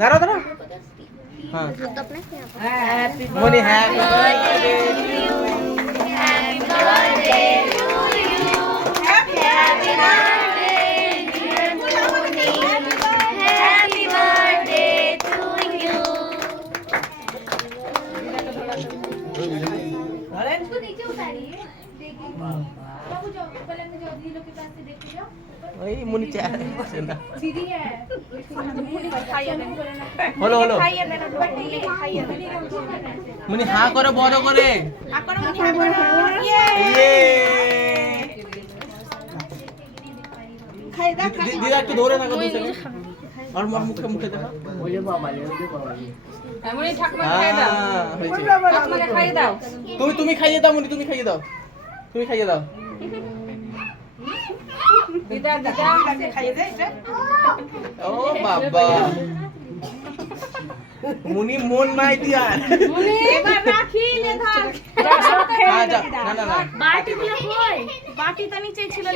দাঁড়াও দাঁড়াও। হ্যাঁ মনি হ্যাপি বার্থডে ওই মনি চা না হলো হলো মনি হা করে বড় করে দিদা একটু ধরে থাকো 2 সেকেন্ড আর মুখে মুখে দেখা এমনই ঠাকুমা খাইয়ে দাও হয়েছে ঠাকুমাকে খাইয়ে দাও তুমি খাইয়ে দাও মনি তুমি খাইয়ে দাও তুমি খাইয়ে দাও দিদা খাইয়ে দে এটা ও বাবা মুনি মন নাই দিয়া মুনি এবার রাখি নে ধর না না না বাটি গুলো কই বাটি তো নিচে ছিল